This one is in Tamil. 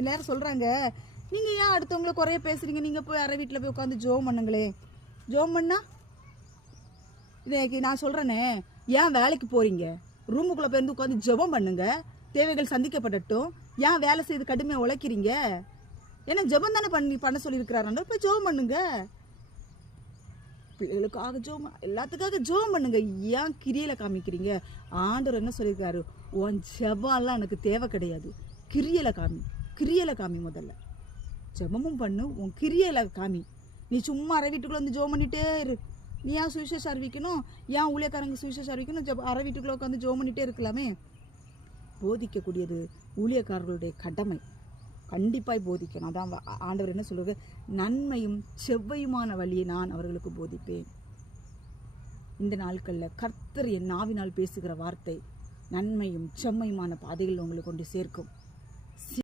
எல்லாரும் சொல்றாங்க, நீங்க ஏன் அடுத்தவங்களை குறைய பேசுறீங்க, நீங்க போய் அரை வீட்டில் போய் உட்காந்து ஜோம் பண்ணுங்களே. ஜோம் பண்ணா இன்னைக்கு நான் சொல்றேனே, ஏன் வேலைக்கு போறீங்க, ரூமுக்குள்ள போய் உட்காந்து ஜெபம் பண்ணுங்க, தேவைகள் சந்திக்கப்படட்டும். ஏன் வேலை செய்து கடுமையா உழைக்கிறீங்க? ஏன்னா ஜெபம் தானே பண்ண சொல்லியிருக்கிறாரு, போய் ஜெபம் பண்ணுங்க. பிள்ளைகளுக்காக ஜோம், எல்லாத்துக்காக ஜோம் பண்ணுங்க. ஏன் கிரியையில காமிக்கிறீங்க? ஆண்டவர் என்ன சொல்லியிருக்காரு, உன் ஜெபம்லாம் எனக்கு தேவை கிடையாது, கிரியையில காமி. கிரியையில காமி. முதல்ல ஜெபமும் பண்ணு, உன் கிரியையில காமி. நீ சும்மா அரை வீட்டுக்குள்ள வந்து ஜோம் பண்ணிட்டே இரு. நீ ஏன் சுவிசேஷம் அறிவிக்கணும்? ஏன் ஊழியக்காரங்க சுவிசேஷம் அறிவிக்கணும்? அரை வீட்டுக்குள்ள உட்காந்து ஜோம் பண்ணிட்டே இருக்கலாமே. போதிக்கக்கூடியது ஊழியக்காரர்களுடைய கடமை. கண்டிப்பாய் போதிக்கணும். அதான் ஆண்டவர் என்ன சொல்றது, நன்மையும் செவ்வையுமான வழியை நான் அவர்களுக்கு போதிப்பேன். இந்த நாட்களில் கர்த்தர் என் நாவினால் பேசுகிற வார்த்தை நன்மையும் செம்மையுமான பாதைகள் உங்களுக்கு கொண்டு சேர்க்கும்.